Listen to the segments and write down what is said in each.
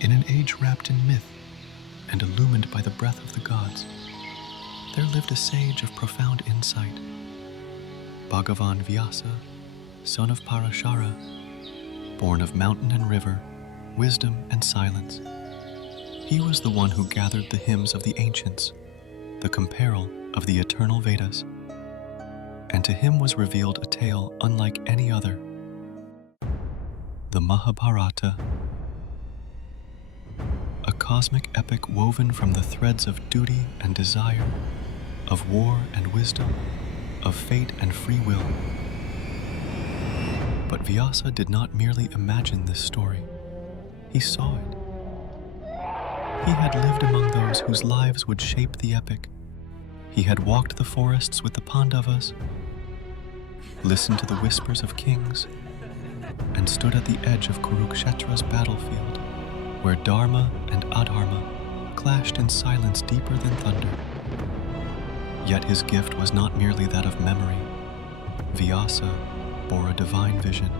In an age wrapped in myth and illumined by the breath of the gods, there lived a sage of profound insight, Bhagavan Vyasa, son of Parashara, born of mountain and river, wisdom and silence. He was the one who gathered the hymns of the ancients, the comparel of the eternal Vedas, and to him was revealed a tale unlike any other, the Mahabharata, a cosmic epic woven from the threads of duty and desire, of war and wisdom, of fate and free will. But Vyasa did not merely imagine this story, he saw it. He had lived among those whose lives would shape the epic. He had walked the forests with the Pandavas, listened to the whispers of kings, and stood at the edge of Kurukshetra's battlefield, where Dharma and Adharma clashed in silence deeper than thunder. Yet his gift was not merely that of memory. Vyasa bore a divine vision,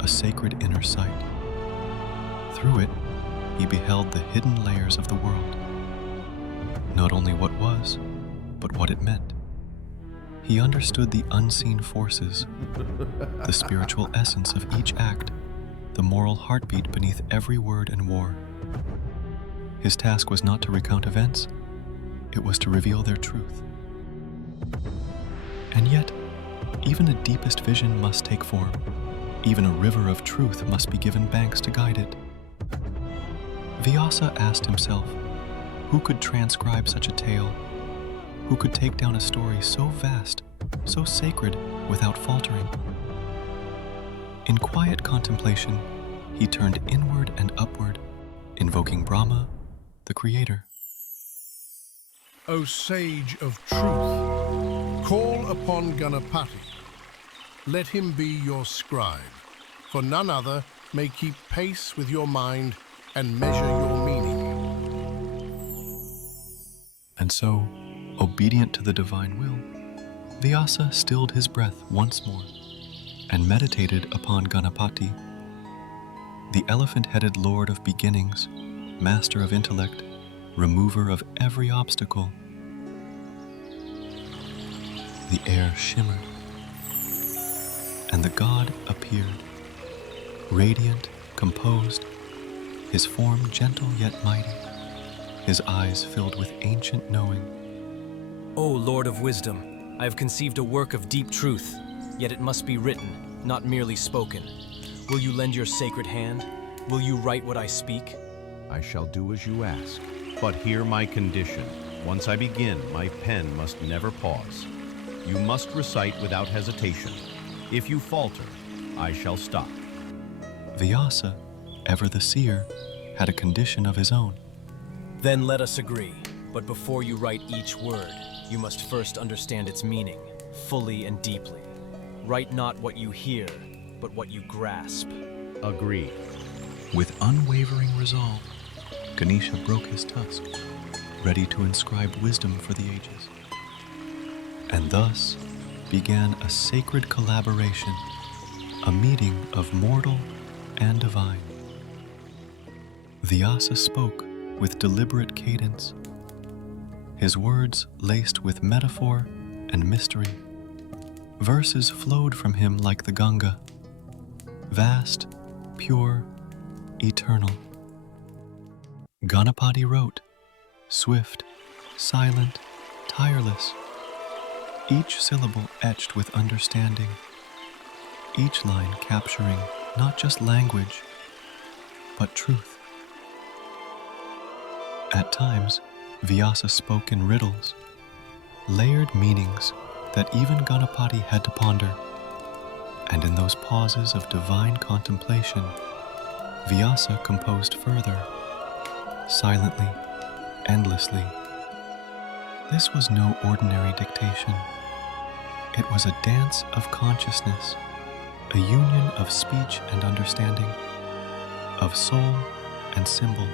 a sacred inner sight. Through it, he beheld the hidden layers of the world, not only what was, but what it meant. He understood the unseen forces, the spiritual essence of each act, the moral heartbeat beneath every word and war. His task was not to recount events, it was to reveal their truth. And yet, even the deepest vision must take form. Even a river of truth must be given banks to guide it. Vyasa asked himself, who could transcribe such a tale? Who could take down a story so vast, so sacred, without faltering? In quiet contemplation, he turned inward and upward, invoking Brahma, the Creator. O sage of truth, call upon Ganapati. Let him be your scribe, for none other may keep pace with your mind and measure your meaning. And so, obedient to the divine will, Vyasa stilled his breath once more and meditated upon Ganapati, the elephant-headed lord of beginnings, master of intellect, remover of every obstacle. The air shimmered, and the god appeared, radiant, composed, his form gentle yet mighty, his eyes filled with ancient knowing. O Lord of Wisdom, I have conceived a work of deep truth, yet it must be written, not merely spoken. Will you lend your sacred hand? Will you write what I speak? I shall do as you ask, but hear my condition. Once I begin, my pen must never pause. You must recite without hesitation. If you falter, I shall stop. Vyasa, ever the seer, had a condition of his own. Then let us agree, but before you write each word, you must first understand its meaning, fully and deeply. Write not what you hear, but what you grasp. Agreed. With unwavering resolve, Ganesha broke his tusk, ready to inscribe wisdom for the ages. And thus began a sacred collaboration, a meeting of mortal and divine. Vyasa spoke with deliberate cadence, his words laced with metaphor and mystery. Verses flowed from him like the Ganga, vast, pure, eternal. Ganapati wrote, swift, silent, tireless, each syllable etched with understanding, each line capturing not just language, but truth. At times, Vyasa spoke in riddles, layered meanings that even Ganapati had to ponder. And in those pauses of divine contemplation, Vyasa composed further, silently, endlessly. This was no ordinary dictation. It was a dance of consciousness, a union of speech and understanding, of soul and symbol.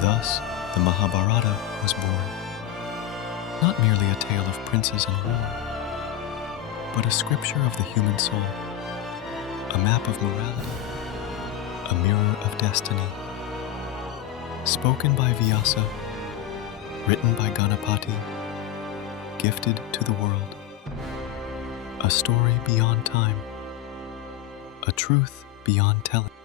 Thus, the Mahabharata was born. Not merely a tale of princes and war, but a scripture of the human soul, a map of morality, a mirror of destiny. Spoken by Vyasa, written by Ganapati, gifted to the world. A story beyond time, a truth beyond telling.